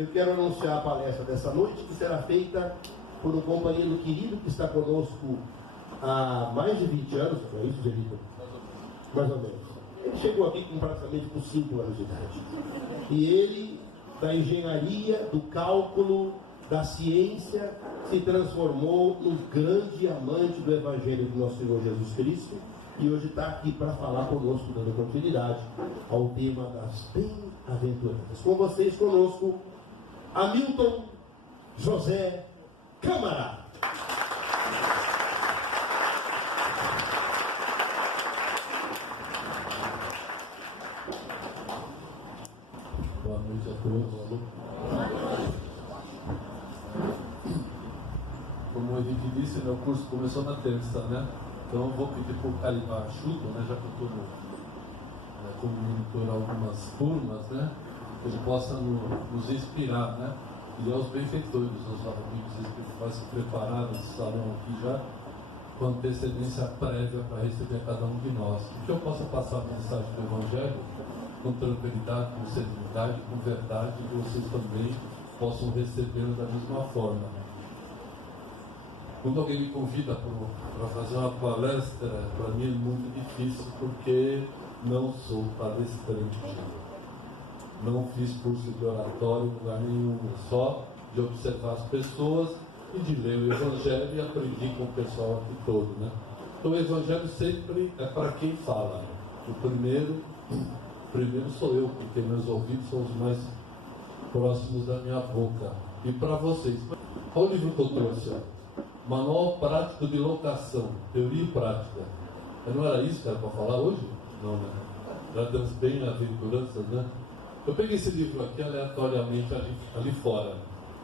eu quero anunciar a palestra dessa noite, que será feita por um companheiro querido que está conosco há mais de 20 anos, não é isso, Gelito? Mais ou menos. Ele chegou aqui praticamente com 5 anos de idade. E ele, da engenharia, do cálculo, da ciência, se transformou num grande amante do Evangelho do nosso Senhor Jesus Cristo. E hoje está aqui para falar conosco, dando continuidade ao tema das bem-aventuranças. Com vocês, conosco, Hamilton José Câmara. Boa noite a todos. Como o Henrique disse, o curso começou na terça, né? Então eu vou pedir para o Calibar Chuto, né? Já que eu estou como monitor algumas turmas, né? Que ele possa nos inspirar, né? E aos benfeitores, aos amigos espirituais se prepararam, estarão aqui já com antecedência prévia para receber cada um de nós. E que eu possa passar a mensagem do Evangelho com tranquilidade, com serenidade, com verdade, que vocês também possam receber da mesma forma. Quando alguém me convida para fazer uma palestra, para mim é muito difícil, porque não sou palestrante. Não fiz curso de oratório em lugar nenhum, só de observar as pessoas e de ler o Evangelho, e aprendi com o pessoal aqui todo, né? Então o Evangelho sempre é para quem fala. O primeiro sou eu, porque meus ouvidos são os mais próximos da minha boca. E para vocês, qual o livro que eu trouxe? Manual Prático de Locação, Teoria e Prática. Não era isso que era para falar hoje? Não, né? Já das bem-aventuranças, né? Eu peguei esse livro aqui aleatoriamente ali fora.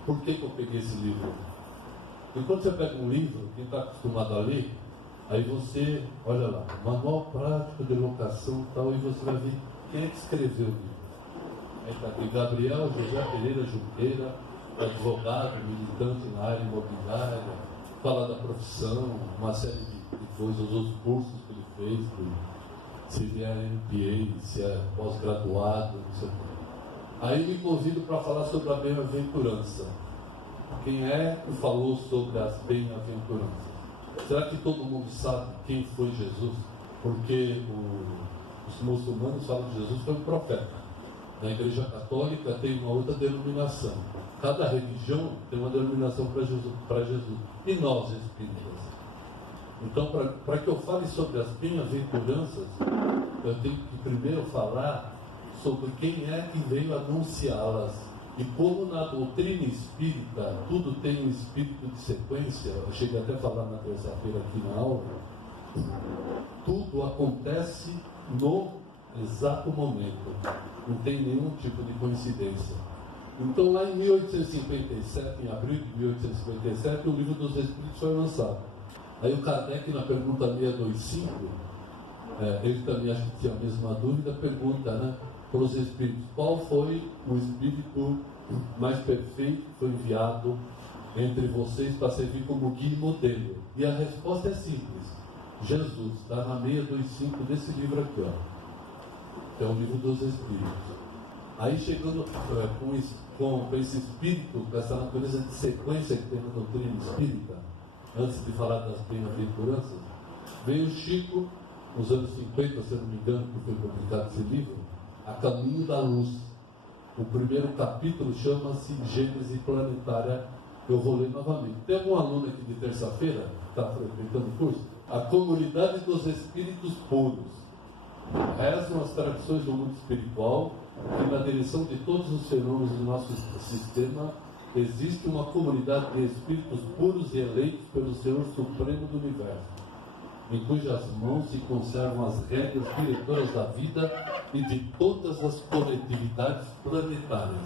Por que eu peguei esse livro? Porque quando você pega um livro, quem está acostumado a ler, aí você, olha lá, Manual Prático de Locação e tal, e você vai ver quem é que escreveu o livro. Aí está aqui, Gabriel José Pereira Junqueira, advogado, militante na área imobiliária, fala da profissão, uma série de coisas, os cursos que ele fez, se ele é MBA, se é pós-graduado, não sei o que. Aí me convido para falar sobre a bem-aventurança. Quem é que falou sobre as bem-aventuranças? Será que todo mundo sabe quem foi Jesus? Porque os muçulmanos falam que Jesus foi um profeta. Na Igreja Católica tem uma outra denominação. Cada religião tem uma denominação para Jesus. E nós, espíritas? Então, para que eu fale sobre as bem-aventuranças, eu tenho que primeiro falar sobre quem é que veio anunciá-las. E como na doutrina espírita tudo tem um espírito de sequência, eu cheguei até a falar na terça-feira aqui na aula, tudo acontece no exato momento, não tem nenhum tipo de coincidência. Então lá em 1857, em abril de 1857, o Livro dos Espíritos foi lançado. Aí o Kardec, na pergunta 625, ele também acho que tinha a mesma dúvida, pergunta, né, para os espíritos, qual foi o espírito mais perfeito que foi enviado entre vocês para servir como guia e modelo? E a resposta é simples, Jesus, está na 625 desse livro aqui, ó, que é o Livro dos Espíritos. Aí chegando com esse espírito, com essa natureza de sequência que tem na doutrina espírita, antes de falar das bem-aventuranças, veio Chico, nos anos 50, se eu não me engano, que foi publicado esse livro, A Caminho da Luz. O primeiro capítulo chama-se Gênese Planetária. Eu vou ler novamente. Tem algum aluno aqui de terça-feira que está frequentando o curso? A Comunidade dos Espíritos Puros. Rezam as tradições do mundo espiritual que, na direção de todos os fenômenos do nosso sistema, existe uma comunidade de espíritos puros e eleitos pelo Senhor Supremo do Universo, em cujas mãos se conservam as regras diretoras da vida e de todas as coletividades planetárias.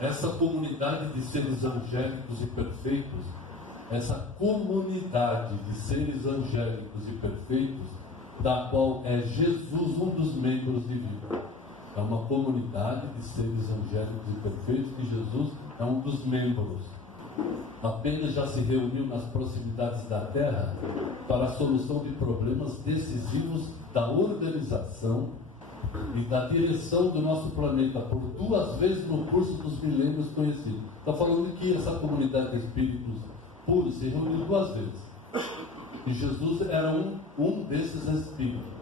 Essa comunidade de seres angélicos e perfeitos, essa comunidade de seres angélicos e perfeitos, da qual é Jesus um dos membros divinos. É uma comunidade de seres angélicos e perfeitos que Jesus é um dos membros. Apenas já se reuniu nas proximidades da Terra para a solução de problemas decisivos da organização e da direção do nosso planeta por 2 vezes no curso dos milênios conhecido. Está falando que essa comunidade de espíritos puros se reuniu 2 vezes. E Jesus era um desses espíritos.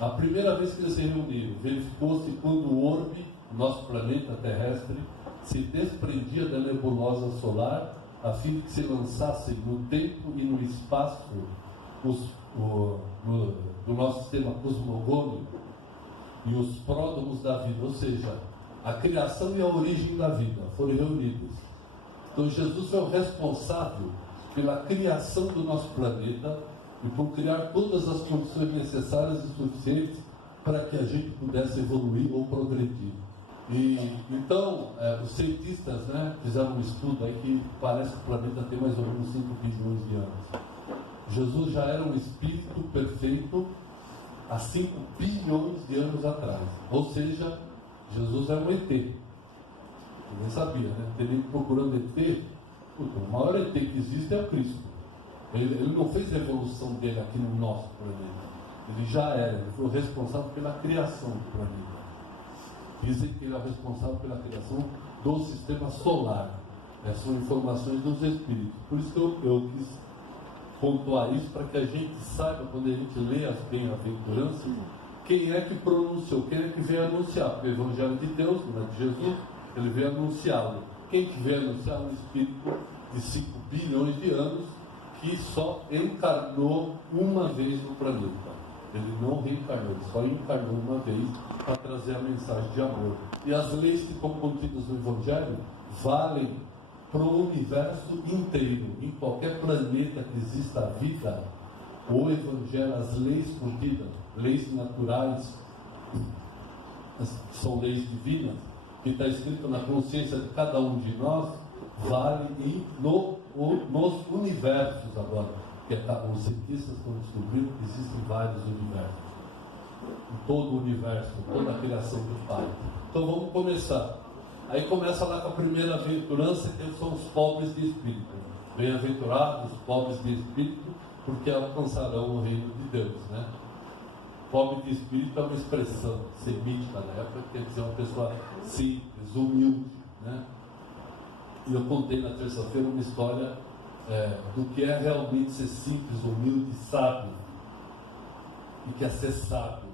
A primeira vez que eles se reuniram, verificou-se quando o orbe, nosso planeta terrestre, se desprendia da nebulosa solar, a fim de que se lançasse no tempo e no espaço do nosso sistema cosmogônico e os pródomos da vida, ou seja, a criação e a origem da vida foram reunidos. Então Jesus é o responsável pela criação do nosso planeta e por criar todas as condições necessárias e suficientes para que a gente pudesse evoluir ou progredir. E então, os cientistas, né, fizeram um estudo aí que parece que o planeta tem mais ou menos 5 bilhões de anos. Jesus já era um espírito perfeito há 5 bilhões de anos atrás. Ou seja, Jesus era um ET. Ninguém sabia, né? Teria procurando ET. O maior ET que existe é o Cristo. Ele não fez a evolução dele aqui no nosso planeta. Ele já era, ele foi o responsável pela criação do planeta. Dizem que ele é o responsável pela criação do sistema solar. São informações dos espíritos. Por isso que eu quis pontuar isso, para que a gente saiba, quando a gente lê as bem-aventuranças, quem é que pronunciou, quem é que veio anunciar. Porque o Evangelho de Deus, não é de Jesus, ele veio anunciá-lo. Quem que veio anunciar? Um espírito de 5 bilhões de anos, que só encarnou uma vez no planeta. Ele não reencarnou, ele só encarnou uma vez para trazer a mensagem de amor. E as leis que estão contidas no Evangelho valem para o universo inteiro. Em qualquer planeta que exista a vida, o Evangelho, as leis contidas, leis naturais, são leis divinas, que está escrito na consciência de cada um de nós, vale nos universos agora. Porque os cientistas estão descobrindo que existem vários universos. Em todo o universo, toda a criação do Pai. Então vamos começar. Aí começa lá com a primeira aventurança, que são os pobres de espírito. Bem-aventurados os pobres de espírito, porque alcançarão o reino de Deus, né? Pobre de espírito é uma expressão semítica na época, quer dizer uma pessoa simples, humilde, né? E eu contei na terça-feira uma história do que é realmente ser simples, humilde e sábio, e que é ser sábio.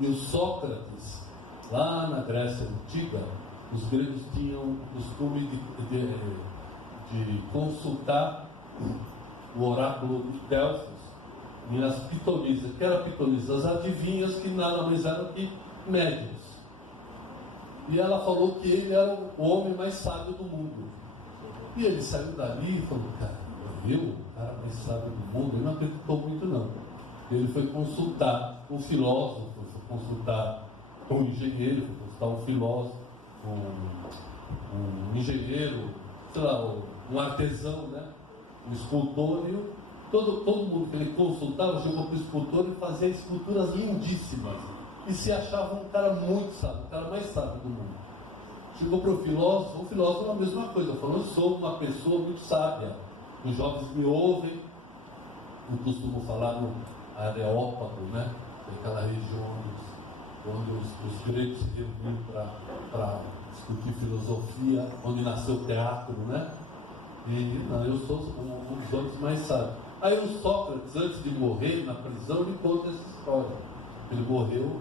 E o Sócrates, lá na Grécia Antiga, os gregos tinham o costume de consultar o oráculo de Delfos e as pitonisas. Que eram pitonisas? As adivinhas, que nada mais eram que médiuns. E ela falou que ele era o homem mais sábio do mundo. E ele saiu dali e falou: cara, o cara mais sábio do mundo? Ele não acreditou muito, não. Ele foi consultar um filósofo, foi consultar um engenheiro, foi consultar um filósofo, um engenheiro, sei lá, um artesão, né? Um escultor. E todo mundo que ele consultava chegou para o escultor e fazia esculturas lindíssimas. E se achava um cara muito sábio, o cara mais sábio do mundo. Chegou para o filósofo é a mesma coisa, falou: eu sou uma pessoa muito sábia. Os jovens me ouvem, eu costumo falar no Areópago, né? Aquela região onde os gregos se reuniram para discutir filosofia, onde nasceu o teatro, né? E não, eu sou um dos homens mais sábios. Aí o Sócrates, antes de morrer na prisão, ele conta essa história. Ele morreu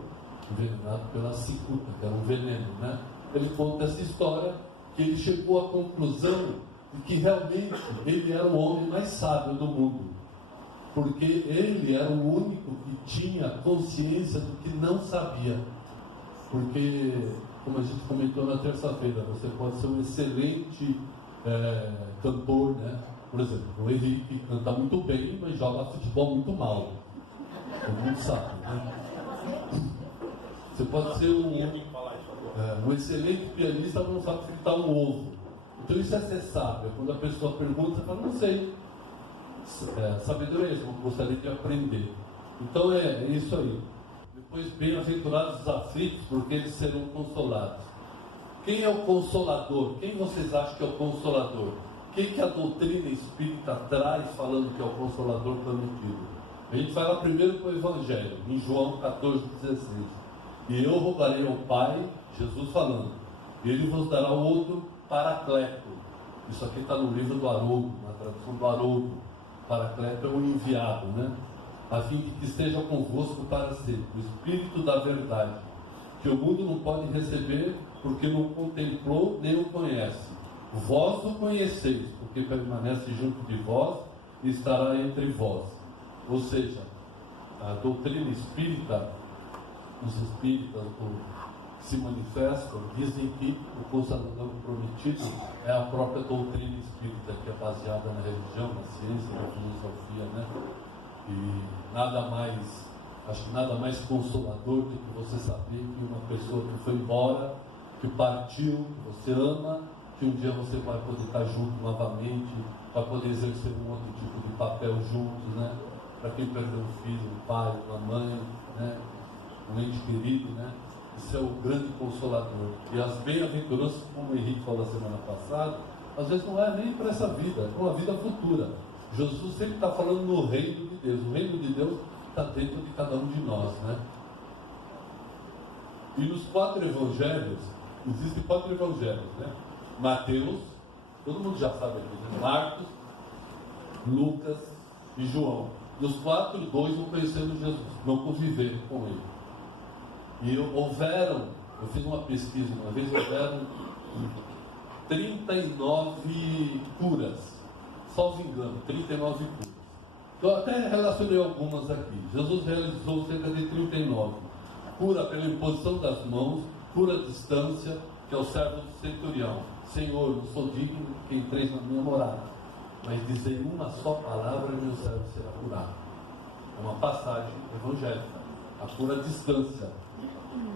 envenenado pela cicuta, que era um veneno, né? Ele conta essa história, que ele chegou à conclusão de que realmente ele era o homem mais sábio do mundo, porque ele era o único que tinha consciência do que não sabia. Porque, como a gente comentou na terça-feira, você pode ser um excelente cantor, né? Por exemplo, o Henrique canta muito bem, mas joga futebol muito mal. Todo mundo sabe, né? Você pode ser um excelente pianista, mas não sabe fritar um ovo. Então isso é ser sábio. Quando a pessoa pergunta, você fala: não sei. Sabedoria é isso, eu gostaria de aprender. Então é isso aí. Depois, bem-aventurados os aflitos, porque eles serão consolados. Quem é o consolador? Quem vocês acham que é o consolador? Quem que a doutrina espírita traz falando que é o consolador prometido? A gente vai lá primeiro para o Evangelho, em João 14,16. E eu rogarei ao Pai, Jesus falando, e Ele vos dará outro Paracleto. Isso aqui está no livro do Haroldo, na tradução do Haroldo. Paracleto é o enviado, né? A fim de que esteja convosco para sempre, o Espírito da verdade, que o mundo não pode receber, porque não contemplou nem o conhece. Vós o conheceis, porque permanece junto de vós e estará entre vós. Ou seja, a doutrina espírita, os espíritas que se manifestam, dizem que o consolador prometido é a própria doutrina espírita, que é baseada na religião, na ciência, na filosofia, né? E nada mais, acho que nada mais consolador do que você saber que uma pessoa que foi embora, que partiu, que você ama, que um dia você vai poder estar junto novamente, vai poder exercer um outro tipo de papel juntos, né? Para quem perdeu um filho, um pai, uma mãe, né? Um ente querido, né? Isso é o grande consolador. E as bem-aventuranças, como o Henrique falou a semana passada, às vezes não é nem para essa vida, é para uma vida futura. Jesus sempre está falando no reino de Deus. O reino de Deus está dentro de cada um de nós, né? E nos 4 evangelhos, existem 4 evangelhos, né? Mateus, todo mundo já sabe aqui, né? Marcos, Lucas e João. Dos 4, 2 não conheceram Jesus, não conviveram com ele. E eu fiz uma pesquisa uma vez, houveram 39 curas, salvo engano, 39 curas. Eu até relacionei algumas aqui. Jesus realizou cerca de 39. Cura pela imposição das mãos, cura à distância, que é o servo do centurião. Senhor, não sou digno que entreis na minha morada, mas dizei uma só palavra e meu servo será curado. É uma passagem evangélica. A cura à distância.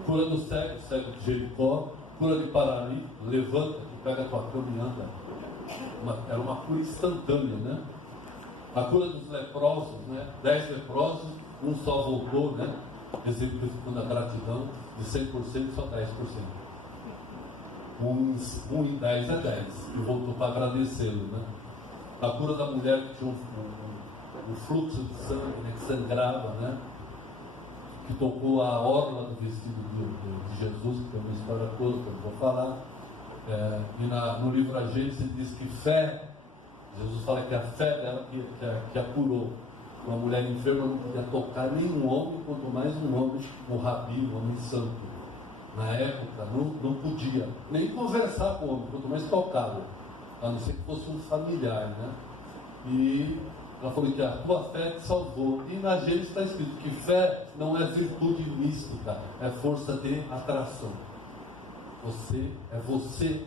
Cura do cego, cego de Jericó, cura de paralítico, levanta, que pega a tua cama e anda. Era uma cura instantânea, né? A cura dos leprosos, né? 10 leprosos, um só voltou, né? Exemplificando a gratidão, de 100% só 10%. Um em 10 é 10, e voltou para agradecê-lo, né? A cura da mulher que tinha um fluxo de sangue, né? Que sangrava, né? Que tocou a orla do vestido de Jesus, que tem uma história toda que eu não vou falar. E no livro A Gênesis diz que fé, Jesus fala que a fé dela que a curou. Uma mulher enferma não podia tocar nenhum homem, quanto mais um homem, um rabi, um homem santo. Na época não podia nem conversar com o homem, quanto mais tocá-lo, a não ser que fosse um familiar, né? E ela falou que a tua fé te salvou. E na Gênesis está escrito que fé não é virtude mística, é força de atração. Você é você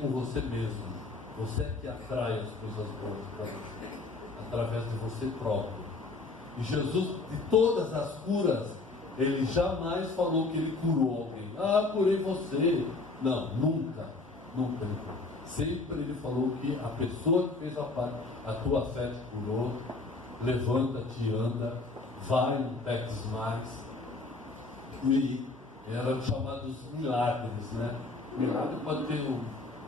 com você mesmo. Você é que atrai as coisas boas para você, através de você próprio. E Jesus, de todas as curas, ele jamais falou que ele curou alguém. Ah, curei você. Não, nunca ele curou. Sempre ele falou que a pessoa que fez a parte, a tua fé te curou, levanta-te, anda, vai, não peques mais. E eram chamados milagres, né? Milagre pode ter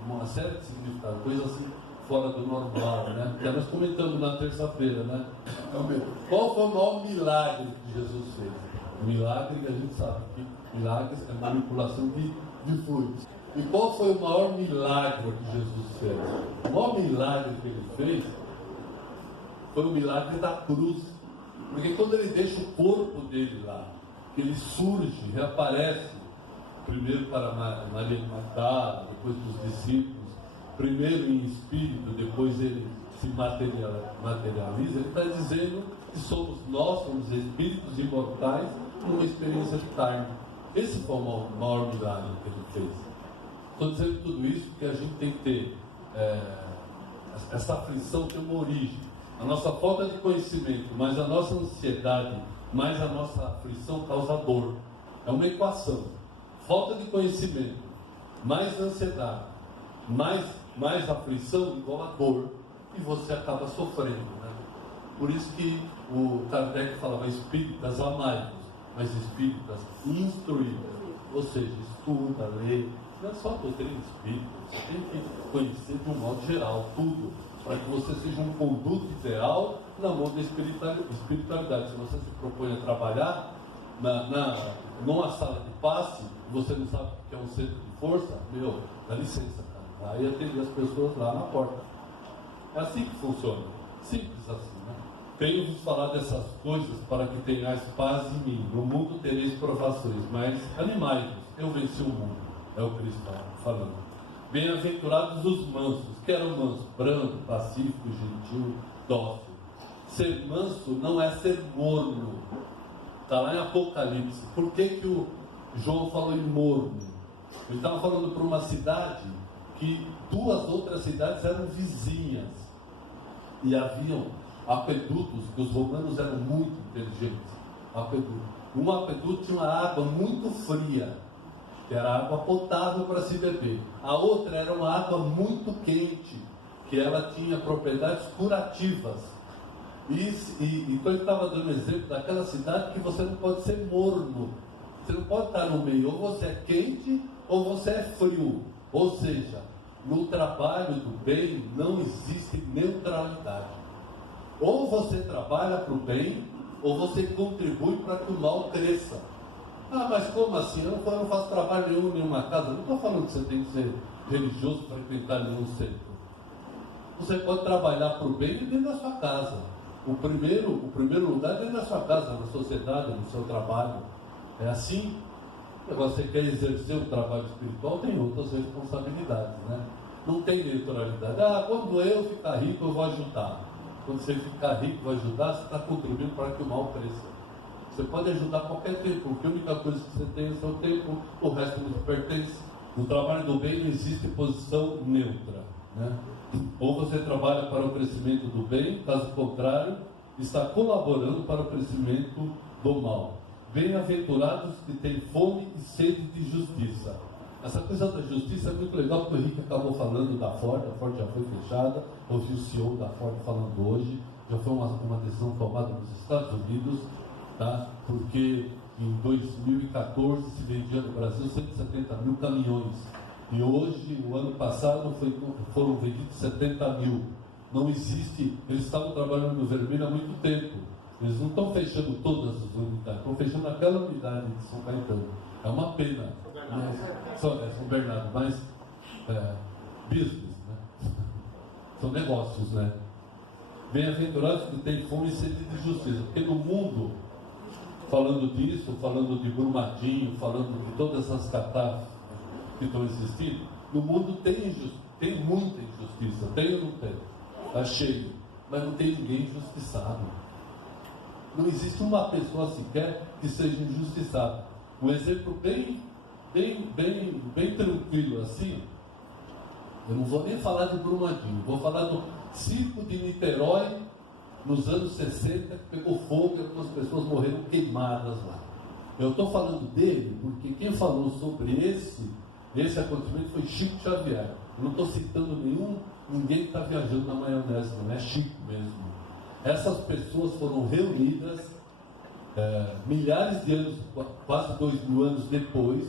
uma série de significados, coisa assim fora do normal, né? Que nós comentamos na terça-feira, né? Qual foi o maior milagre que Jesus fez? O milagre que a gente sabe que milagres é manipulação de fluidos. E qual foi o maior milagre que Jesus fez? O maior milagre que ele fez foi o milagre da cruz. Porque quando ele deixa o corpo dele lá, que ele surge, reaparece, primeiro para Maria de Magdala, depois para os discípulos, primeiro em espírito, depois ele se materializa, ele está dizendo que nós somos espíritos imortais numa experiência de carne. Esse foi o maior milagre que ele fez. Estou dizendo tudo isso porque a gente tem que ter essa aflição tem uma origem. A nossa falta de conhecimento, mais a nossa ansiedade, mais a nossa aflição causa dor. É uma equação. Falta de conhecimento, mais ansiedade, mais aflição igual a dor. E você acaba sofrendo, né? Por isso que o Kardec falava espíritas amai-vos, mas espíritas instruídas. Ou seja, estuda, lê. Não é só doutrina espírita, você tem que conhecer de um modo geral tudo, para que você seja um conduto ideal na mão da espiritualidade. Se você se propõe a trabalhar numa sala de passe, você não sabe o que é um centro de força, meu, dá licença, cara. Aí atender as pessoas lá na porta. É assim que funciona. Simples assim, né? Tenho-vos falado dessas coisas para que tenhais paz em mim. No mundo tereis provações, mas animai-vos, eu venci o mundo. É o Cristo falando. Bem-aventurados os mansos. Que eram mansos? Brando, pacífico, gentil, dócil. Ser manso não é ser morno. Está lá em Apocalipse. Por que o João falou em morno? Ele estava falando para uma cidade que 2 outras cidades eram vizinhas. E haviam aquedutos, que os romanos eram muito inteligentes. Um aqueduto tinha uma água muito fria, que era água potável para se beber. A outra era uma água muito quente, que ela tinha propriedades curativas. Então ele estava dando exemplo daquela cidade que você não pode ser morno. Você não pode estar no meio, ou você é quente ou você é frio. Ou seja, no trabalho do bem não existe neutralidade. Ou você trabalha para o bem, ou você contribui para que o mal cresça. Ah, mas como assim? Eu não faço trabalho nenhum em nenhuma casa. Não estou falando que você tem que ser religioso para frequentar nenhum centro. Você pode trabalhar para o bem dentro da sua casa. O primeiro lugar é dentro da sua casa, na sociedade, no seu trabalho. É assim. Agora, você quer exercer um trabalho espiritual, tem outras responsabilidades, né? Não tem neutralidade. Ah, quando eu ficar rico, eu vou ajudar. Quando você ficar rico, vai ajudar, você está contribuindo para que o mal cresça. Você pode ajudar qualquer tempo, porque a única coisa que você tem é o seu tempo, o resto não te pertence. No trabalho do bem não existe posição neutra, né? Ou você trabalha para o crescimento do bem, caso contrário, está colaborando para o crescimento do mal. Bem-aventurados que têm fome e sede de justiça. Essa coisa da justiça é muito legal, porque o Henrique acabou falando da Ford. A Ford já foi fechada. Eu vi o CEO da Ford falando hoje. Já foi uma decisão tomada nos Estados Unidos, tá? Porque em 2014 se vendia no Brasil 170 mil caminhões. E hoje, o ano passado, foram vendidos 70 mil. Não existe. Eles estavam trabalhando no vermelho há muito tempo. Eles não estão fechando todas as unidades, estão fechando aquela unidade de São Caetano. É uma pena. São Bernardo, mas business, né? São negócios, né? Bem-aventurados que têm fome e sede de justiça. Porque no mundo, falando disso, falando de Brumadinho, falando de todas essas catástrofes que estão existindo, no mundo tem muita injustiça. Tem ou não tem? Está cheio. Mas não tem ninguém injustiçado. Não existe uma pessoa sequer que seja injustiçada. Um exemplo bem tranquilo assim, eu não vou nem falar de Brumadinho, vou falar do circo de Niterói nos anos 60, que pegou fogo e algumas pessoas morreram queimadas lá. Eu estou falando dele porque quem falou sobre esse acontecimento foi Chico Xavier. Eu não estou citando ninguém que está viajando na maionese, não é Chico mesmo. Essas pessoas foram reunidas milhares de anos, quase 2000 anos depois,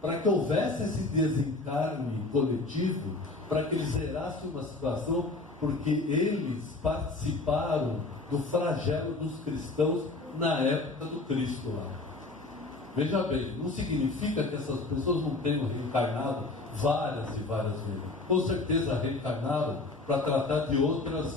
para que houvesse esse desencarne coletivo, para que eles zerassem uma situação, porque eles participaram do flagelo dos cristãos na época do Cristo lá. Veja bem, não significa que essas pessoas não tenham reencarnado várias e várias vezes. Com certeza reencarnaram para tratar de outros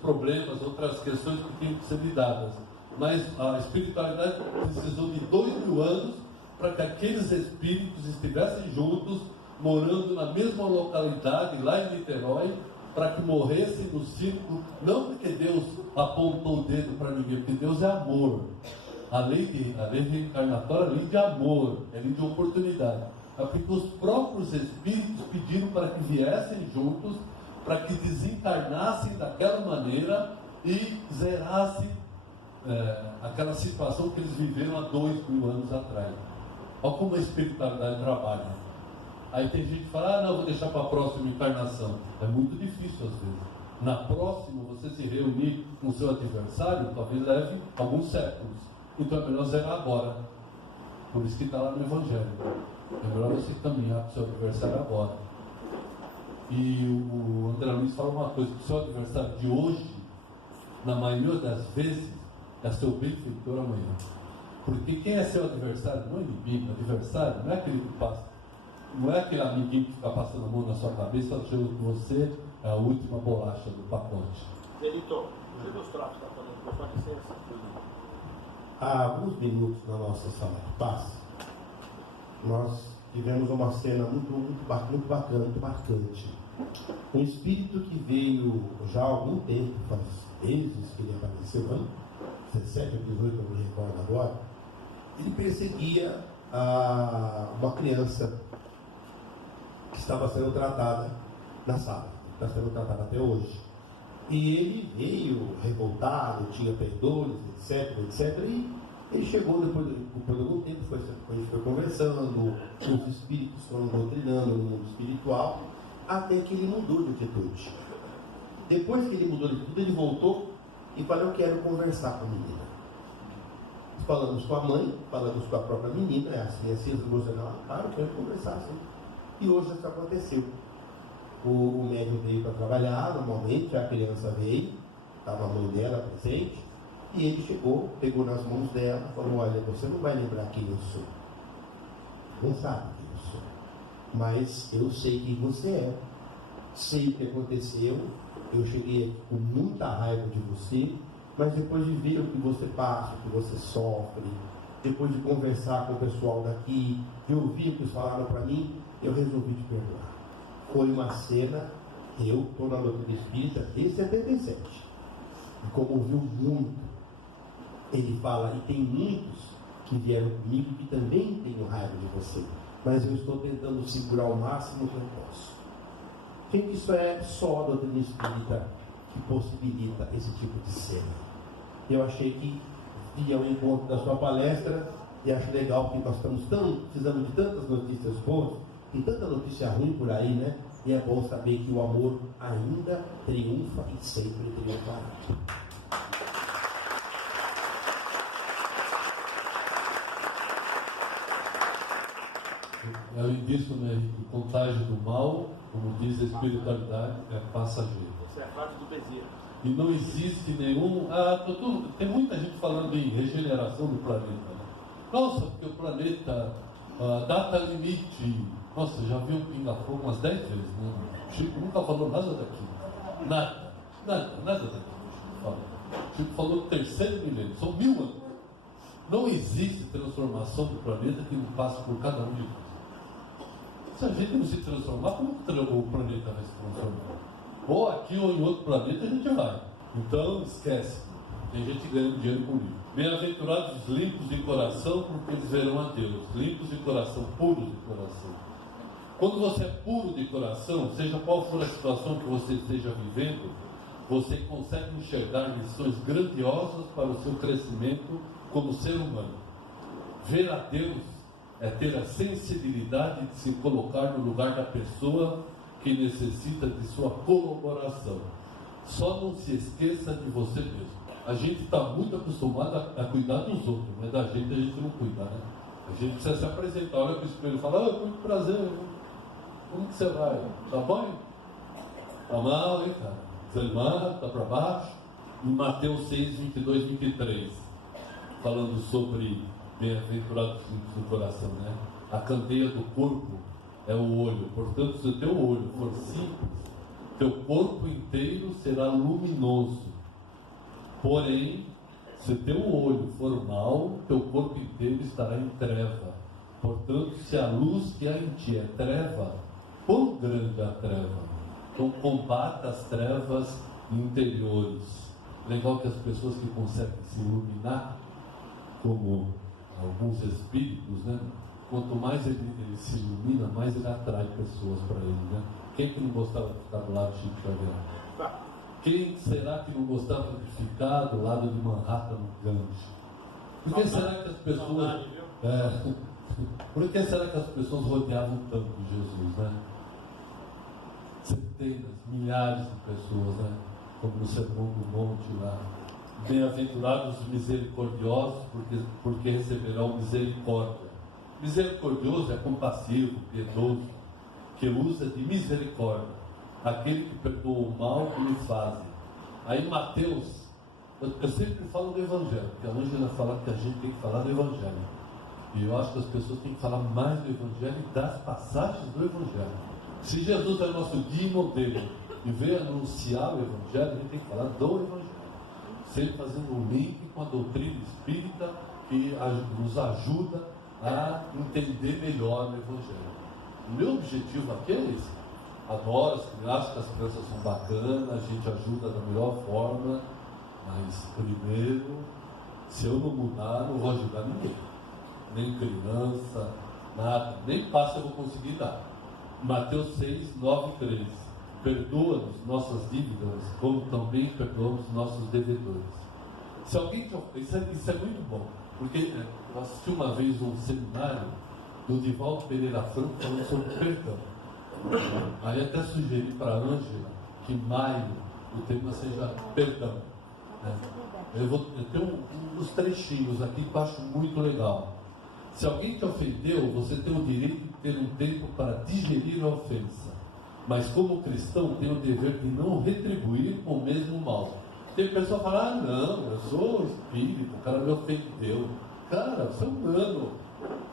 problemas, outras questões que tinham que ser lidadas. Mas a espiritualidade precisou de 2000 anos para que aqueles espíritos estivessem juntos, morando na mesma localidade, lá em Niterói, para que morressem no circo, não porque Deus apontou o dedo para ninguém, porque Deus é amor. A lei reencarnatória é lei de amor, é lei de oportunidade. É porque os próprios espíritos pediram para que viessem juntos, para que desencarnassem daquela maneira e zerassem aquela situação que eles viveram há 2000 anos atrás. Olha como a espiritualidade trabalha. Aí tem gente que fala, não, vou deixar para a próxima encarnação. É muito difícil às vezes. Na próxima, você se reunir com o seu adversário, talvez leve alguns séculos. Então é melhor zerar agora. Por isso que está lá no Evangelho. É melhor você caminhar com o seu adversário agora. E o André Luiz fala uma coisa, que o seu adversário de hoje, na maioria das vezes, é seu benfeitor amanhã. Porque quem é seu adversário não é inimigo, adversário não é aquele que passa, não é aquele amiguinho que fica passando a mão na sua cabeça achando que você é a última bolacha do pacote. Delito, você mostrar o que está falando, com licença. Há alguns minutos na nossa sala de paz, nós tivemos uma cena muito bacana, muito marcante. Um espírito que veio já há algum tempo, faz meses que ele apareceu, ano 17 ou 18, não me recordo agora. Ele perseguia uma criança que estava sendo tratada na sala, está sendo tratada até hoje. E ele veio revoltado, tinha perdões, etc. E ele chegou depois de algum tempo, a gente foi conversando, os espíritos foram doutrinando no mundo espiritual, até que ele mudou de atitude. Depois que ele mudou de atitude, ele voltou e falou: eu quero conversar com a menina. Falamos com a mãe, falamos com a própria menina, é assim, emocional, claro, eu quero conversar assim. E hoje isso aconteceu. O médium veio para trabalhar, normalmente, a criança veio, estava a mãe dela presente, e ele chegou, pegou nas mãos dela e falou: olha, você não vai lembrar quem eu sou. Não sabe quem eu sou. Mas eu sei quem você é. Sei o que aconteceu. Eu cheguei aqui com muita raiva de você, mas depois de ver o que você passa, o que você sofre, depois de conversar com o pessoal daqui, de ouvir o que eles falaram para mim, eu resolvi te perdoar. Foi uma cena, eu estou na doutrina espírita desde 77. E comoveu muito. Ele fala: e tem muitos que vieram comigo que também tenho raiva de você, mas eu estou tentando segurar o máximo que eu posso. Gente, isso é só a doutrina espírita que possibilita esse tipo de cena. Eu achei que ia ao encontro da sua palestra e acho legal que nós precisamos de tantas notícias boas e tanta notícia ruim por aí, né? E é bom saber que o amor ainda triunfa e sempre triunfará. Além disso, né, o contágio do mal, como diz a espiritualidade, é passageiro. Essa é a frase do Bezerra. E não existe nenhum. Tem muita gente falando em regeneração do planeta. Né? Nossa, porque o planeta, data limite. Nossa, já viu o Pinga-Fogo umas 10 vezes, né? O Chico nunca falou nada daquilo. Nada daquilo. O Chico falou do terceiro milênio, são 1000 anos. Não existe transformação do planeta que não passe por cada um de nós. Se a gente não se transformar, como que o planeta vai se transformar? Ou aqui ou em outro planeta a gente vai. Então esquece. Tem gente ganhando dinheiro com isso. Bem-aventurados os limpos de coração, porque eles verão a Deus. Limpos de coração, puros de coração. Quando você é puro de coração, seja qual for a situação que você esteja vivendo, você consegue enxergar lições grandiosas para o seu crescimento como ser humano. Ver a Deus é ter a sensibilidade de se colocar no lugar da pessoa que necessita de sua colaboração. Só não se esqueça de você mesmo. A gente está muito acostumado a cuidar dos outros, mas da gente a gente não cuida, né? A gente precisa se apresentar, olha para o espelho e fala: muito prazer, como que você vai? Tá bom? Tá mal, hein, cara? Desanimado, tá para baixo? Em Mateus 6, 22, 23, falando sobre bem-aventurados do coração, né? A candeia do corpo é o olho. Portanto, se o teu olho for simples, teu corpo inteiro será luminoso. Porém, se o teu olho for mau, teu corpo inteiro estará em treva. Portanto, se a luz que há em ti é treva, quão grande é a treva? Então, combata as trevas interiores. Legal que as pessoas que conseguem se iluminar, como alguns espíritos, né? Quanto mais ele se ilumina, mais ele atrai pessoas para ele, né? Quem que não gostava de ficar do lado de Chico Xavier? Quem será que não gostava de ficar do lado de Manhattan no Gandhi? Por que será que as pessoas... por que será que as pessoas rodeavam tanto Jesus, né? Centenas, milhares de pessoas, né? Como no Sermão do Monte lá. Bem-aventurados os misericordiosos, porque receberão misericórdia. Misericordioso é compassivo, piedoso, que usa de misericórdia, aquele que perdoa o mal que lhe fazem. Aí Mateus Eu sempre falo do Evangelho, porque a Ângela fala que a gente tem que falar do Evangelho. E eu acho que as pessoas têm que falar mais do Evangelho e das passagens do Evangelho. Se Jesus é nosso guia e modelo e veio anunciar o Evangelho, a gente tem que falar do Evangelho. Sempre fazendo um link com a doutrina espírita que nos ajuda a entender melhor o Evangelho. O meu objetivo aqui é esse. Adoro as crianças, que as crianças são bacanas, a gente ajuda da melhor forma, mas primeiro, se eu não mudar, não vou ajudar ninguém. Nem criança, nada, nem passo eu vou conseguir dar. Mateus 6, 9 e 13. Perdoa-nos nossas dívidas, como também perdoamos nossos devedores. Se alguém isso é muito bom, porque eu assisti uma vez um seminário do Divaldo Pereira Franco falando sobre perdão. Aí até sugeri para a Ângela que em maio o tema seja perdão. Eu tenho uns trechinhos aqui que eu acho muito legal. Se alguém te ofendeu, você tem o direito de ter um tempo para digerir a ofensa. Mas como cristão, tem o dever de não retribuir com o mesmo mal. Tem pessoa que fala, não, eu sou espírita, o cara me ofendeu. Cara, você é humano.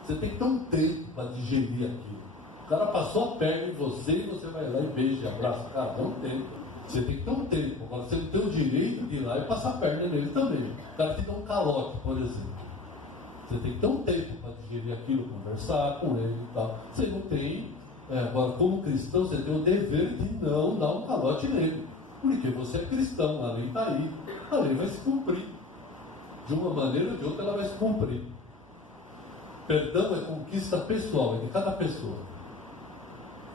Você tem que ter um tempo para digerir aquilo. O cara passou a perna em você e você vai lá e beija e abraça. Cara, dá um tempo. Você tem que ter um tempo. Agora você não tem o direito de ir lá e passar a perna nele também. O cara te dá um calote, por exemplo. Você tem que ter um tempo para digerir aquilo, conversar com ele e tal. Você não tem. Agora, como cristão, você tem o dever de não dar um calote nele. Porque você é cristão, a lei está aí. A lei vai se cumprir. De uma maneira ou de outra, ela vai se cumprir. Perdão é conquista pessoal, é de cada pessoa.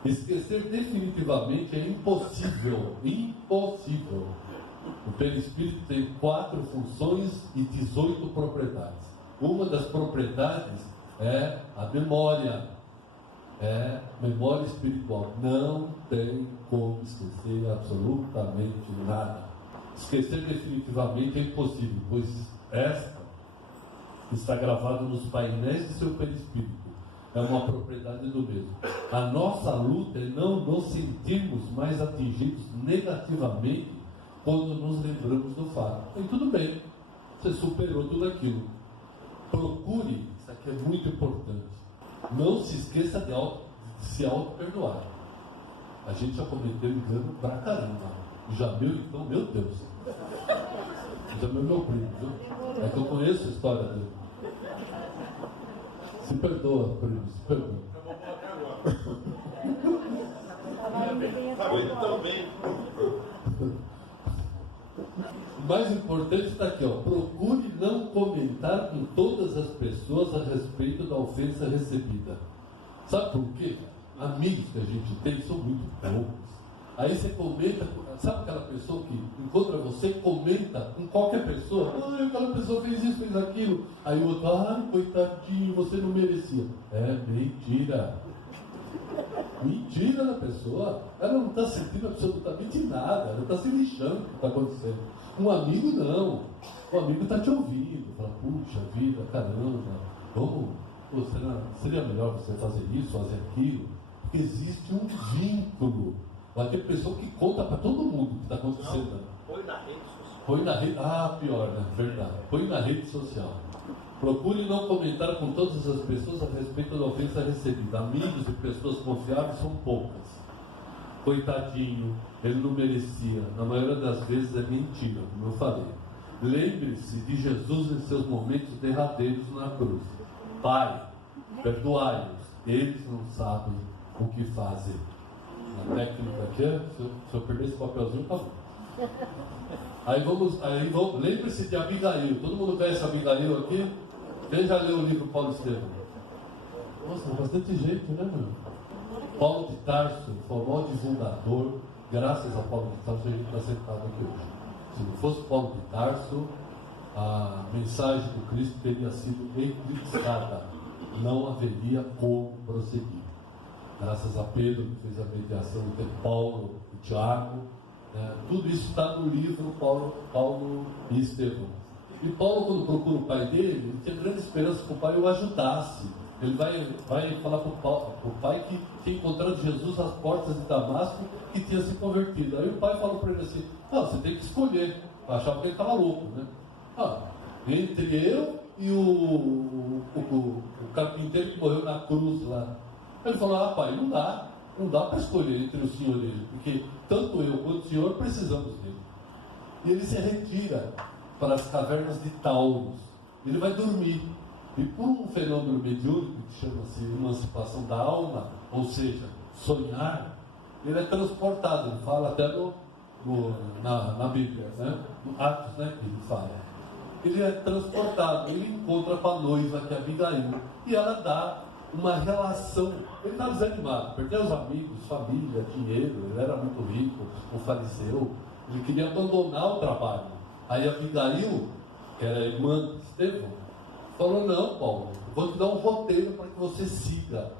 Esquecer definitivamente é impossível. Impossível. O perispírito tem 4 funções e 18 propriedades. Uma das propriedades é a memória. É memória espiritual. Não tem como esquecer absolutamente nada. Esquecer definitivamente é impossível, pois esta está gravada nos painéis de seu perispírito. É uma propriedade do mesmo. A nossa luta é não nos sentirmos mais atingidos negativamente quando nos lembramos do fato. E tudo bem, você superou tudo aquilo. Procure, isso aqui é muito importante, não se esqueça de se auto-perdoar. A gente já cometeu engano pra caramba. Jamil, então, meu Deus. Jamil é meu primo, viu? É que eu conheço a história dele. Se perdoa, primo, se perdoa. O mais importante está aqui, ó. Procure não comentar com todas as pessoas a respeito da ofensa recebida. Sabe por quê? Amigos que a gente tem são muito poucos. Aí você comenta, sabe aquela pessoa que encontra você, comenta com qualquer pessoa, aquela pessoa fez isso, fez aquilo. Aí o outro, coitadinho, você não merecia. É mentira. Mentira da pessoa. Ela não está sentindo absolutamente nada, ela está se lixando do que está acontecendo. Um amigo não. O amigo está te ouvindo, fala, puxa vida, caramba, vamos, seria melhor você fazer isso, fazer aquilo, porque existe um vínculo. Vai ter pessoa que conta para todo mundo o que está acontecendo. Não, põe na rede social. Põe na rede, pior, né? Verdade. Põe na rede social. Procure não comentar com todas as pessoas a respeito da ofensa recebida. Amigos e pessoas confiáveis são poucas. Coitadinho, ele não merecia. Na maioria das vezes é mentira, como eu falei. Lembre-se de Jesus em seus momentos derradeiros na cruz. Pai, perdoai-os, eles não sabem o que fazem. A técnica aqui, se eu perder esse papelzinho, tá bom. Aí lembre-se de Abigail. Todo mundo conhece Abigail aqui? Quem já leu o livro Paulo Estevam? Nossa, bastante gente, né, meu? Paulo de Tarso foi o maior divulgador. Graças a Paulo de Tarso a gente está sentado aqui hoje. Se não fosse Paulo de Tarso, a mensagem do Cristo teria sido eclipsada. Não haveria como prosseguir. Graças a Pedro, que fez a mediação entre Paulo e Tiago. Tudo isso está no livro Paulo e Estevão. E Paulo, quando procura o pai dele, ele tinha grande esperança que o pai o ajudasse. Ele vai falar para o pai que tinha encontrado Jesus às portas de Damasco e tinha se convertido. Aí o pai falou para ele assim, você tem que escolher, Eu achava que ele estava louco, né? Entre eu e o carpinteiro que morreu na cruz lá. Ele falou, pai, não dá para escolher entre o senhor e ele, porque tanto eu quanto o senhor precisamos dele. E ele se retira para as cavernas de Taurus. Ele vai dormir. E por um fenômeno mediúnico, que chama-se emancipação da alma, ou seja, sonhar, ele é transportado. Ele fala até na Bíblia, né? No Atos, né? Que ele fala. Ele é transportado, ele encontra com a noiva, que é Abigail, e ela dá uma relação. Ele está desanimado, perdeu os amigos, família, dinheiro, ele era muito rico, um fariseu, ele queria abandonar o trabalho. Aí Abigail, que era a irmã de Estevão, falou, não, Paulo, eu vou te dar um roteiro para que você siga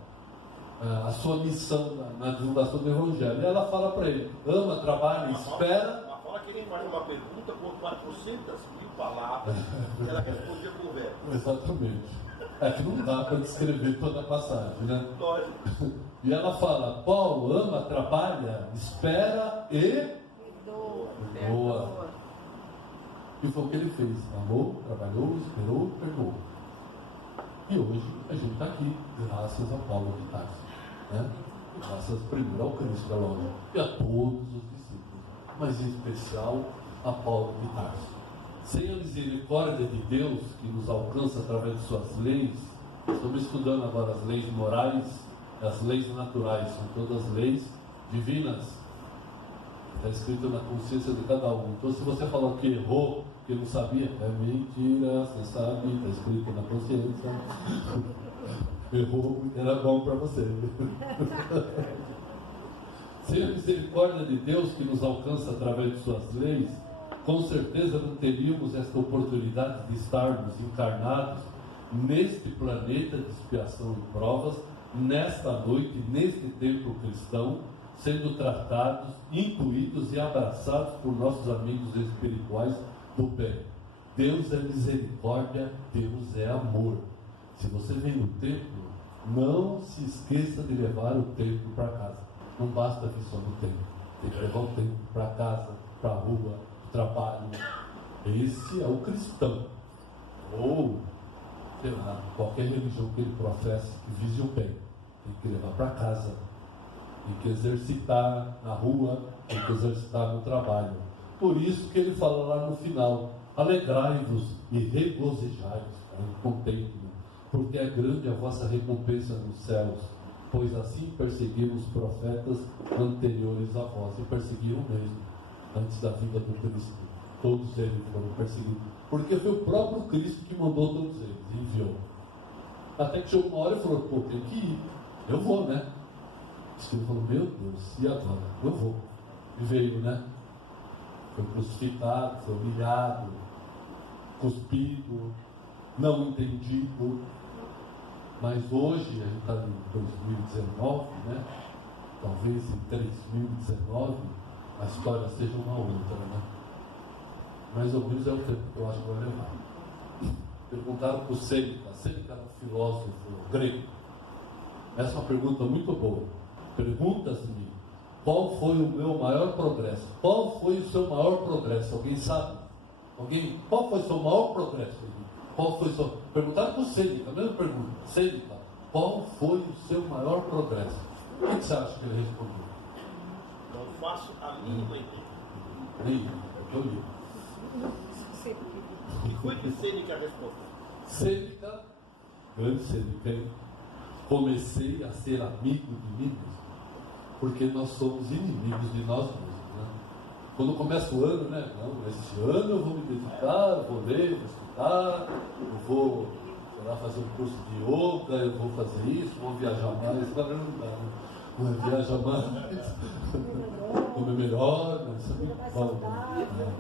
a sua missão na divulgação do Evangelho. E ela fala para ele, ama, trabalha, espera. Mas fala que ele imagina uma pergunta com 400.000 palavras, e ela respondia com o verbo. Exatamente. É que não dá para descrever toda a passagem, né? Lógico. E ela fala, Paulo, ama, trabalha, espera e perdoa. E foi o que ele fez. Amou, trabalhou, esperou, perdoou. E hoje a gente está aqui, graças a Paulo de Tarso, né? Graças primeiro ao Cristo, é lógico, e a todos os discípulos, mas em especial a Paulo de Tarso. Sem a misericórdia de Deus que nos alcança através de suas leis, estamos estudando agora as leis morais, as leis naturais, são todas leis divinas, está escrito na consciência de cada um. Então, se você falou que errou, que não sabia, é mentira, você sabe, está escrito na consciência. Errou, era bom para você. Sem a misericórdia de Deus que nos alcança através de suas leis, com certeza não teríamos esta oportunidade de estarmos encarnados neste planeta de expiação e provas, nesta noite, neste templo cristão, sendo tratados, intuídos e abraçados por nossos amigos espirituais do bem. Deus é misericórdia, Deus é amor. Se você vem no templo, não se esqueça de levar o templo para casa. Não basta vir só no templo, tem que levar o templo para casa, para a rua, trabalho. Esse é o cristão, ou sei lá, qualquer religião que ele professe que vise o bem, tem que levar para casa, tem que exercitar na rua, tem que exercitar no trabalho. Por isso que ele fala lá no final, alegrai-vos e regozijai-vos, contente-me, porque é grande a vossa recompensa nos céus, pois assim perseguiram os profetas anteriores a vós, e perseguiram mesmo antes da vinda do Cristo. Todos eles foram perseguidos, porque foi o próprio Cristo que mandou todos eles, e enviou. Até que chegou uma hora e falou, pô, tem que ir, eu vou, né? Ele falou, meu Deus, e agora? Eu vou. E veio, né? Foi crucificado, foi humilhado, cuspido, não entendido. Mas hoje, a gente está em 2019, né? Talvez em 3019, a história seja uma outra, né? Mais ou menos é o tempo que eu acho que vai levar. Perguntaram para o Sêneca. Sêneca era um filósofo grego. Essa é uma pergunta muito boa. Pergunta-se-me, qual foi o meu maior progresso? Qual foi o seu maior progresso? Alguém sabe? Alguém? Qual foi o seu maior progresso? Qual foi o seu... Perguntaram para o Sêneca, a mesma pergunta. Sêneca, qual foi o seu maior progresso? O que você acha que ele respondeu? Não faço a mínima ideia. Nem eu li. O que foi que Sêneca respondeu? Sêneca, grande Sêneca, hein? Comecei a ser amigo de mim mesmo, porque nós somos inimigos de nós mesmos, né? Quando começa o ano, né? Não, esse ano eu vou me dedicar, eu vou ler, vou estudar, eu vou, sei lá, fazer um curso de yoga, eu vou fazer isso, vou viajar mais. Não dá, né? Não viajar mais, comer melhor, né? Isso é muito bom, né?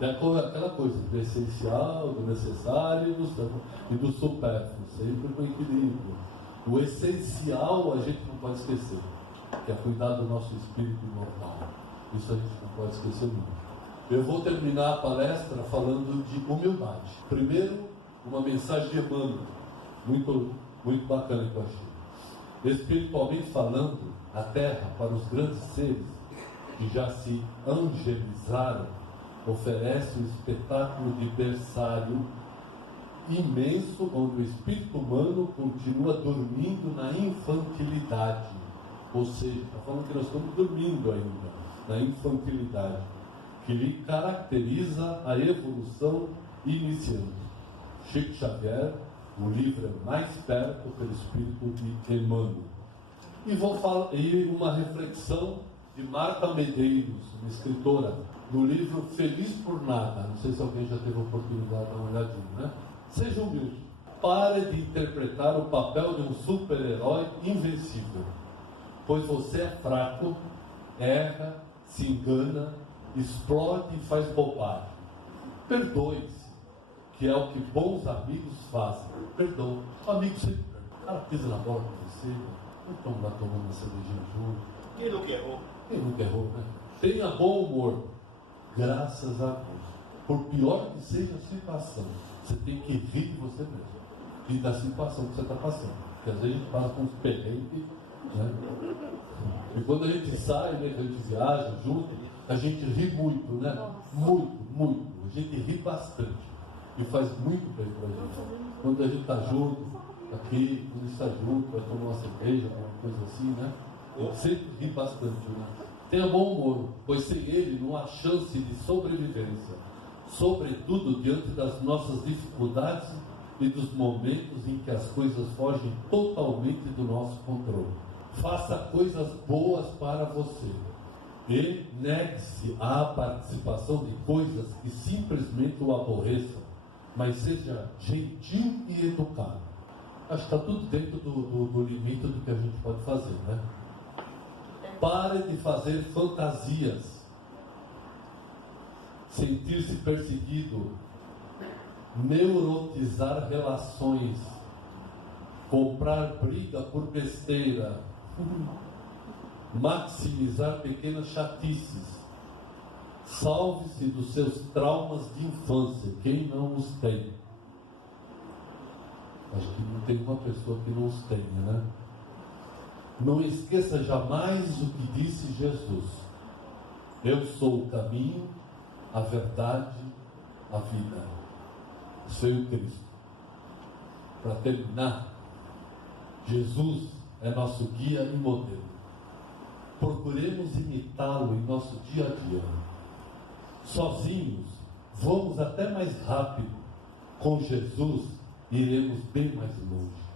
É aquela coisa do essencial, do necessário e do supérfluo, sempre com equilíbrio. O essencial a gente não pode esquecer, que é cuidar do nosso espírito imortal. Isso a gente não pode esquecer nunca. Eu vou terminar a palestra falando de humildade. Primeiro, uma mensagem de Emmanuel, muito bacana que eu achei. Espiritualmente falando, a Terra, para os grandes seres que já se angelizaram, oferece um espetáculo de berçário imenso, onde o espírito humano continua dormindo na infantilidade. Ou seja, está falando que nós estamos dormindo ainda, na infantilidade, que lhe caracteriza a evolução iniciante. Chico Xavier, o livro é Mais Perto pelo Espírito de Emmanuel. E vou falar uma reflexão de Marta Medeiros, uma escritora, no livro Feliz por Nada. Não sei se alguém já teve a oportunidade de dar uma olhadinha, né? Seja humilde. Pare de interpretar o papel de um super-herói invencível, pois você é fraco, erra, se engana, explode e faz bobagem. Perdoe-se, que é o que bons amigos fazem. Perdoa. O amigo sempre perdoa. O cara pisa na bola com você, então vai tomando uma cervejinha junto. Quem nunca errou? Quem nunca errou, né? Tenha bom humor, graças a Deus. Por pior que seja a situação, você tem que rir de você mesmo. Rir da situação que você está passando. Porque às vezes a gente passa com uns perrengues, né? E quando a gente sai, né, que a gente viaja junto, a gente ri muito, né? Muito. A gente ri bastante. E faz muito bem para a gente. Quando a gente está junto, aqui, quando está junto, vai tomar uma cerveja, alguma coisa assim, né? A gente sempre ri bastante, né? Tenha bom humor, pois sem ele não há chance de sobrevivência, sobretudo diante das nossas dificuldades e dos momentos em que as coisas fogem totalmente do nosso controle. Faça coisas boas para você e negue-se à participação de coisas que simplesmente o aborreçam, mas seja gentil e educado. Acho que está tudo dentro do limite do que a gente pode fazer, né? Pare de fazer fantasias, sentir-se perseguido, neurotizar relações, comprar briga por besteira, maximizar pequenas chatices. Salve-se dos seus traumas de infância, quem não os tem. Acho que não tem uma pessoa que não os tenha, né? Não esqueça jamais o que disse Jesus: eu sou o caminho, a verdade, a vida. Isso foi o Cristo. Para terminar, Jesus é nosso guia e modelo. Procuremos imitá-lo em nosso dia a dia. Sozinhos, vamos até mais rápido. Com Jesus, iremos bem mais longe.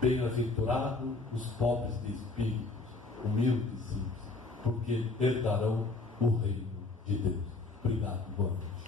Bem-aventurados os pobres de espírito, humildes e simples, porque herdarão o reino de Deus. Obrigado, boa noite.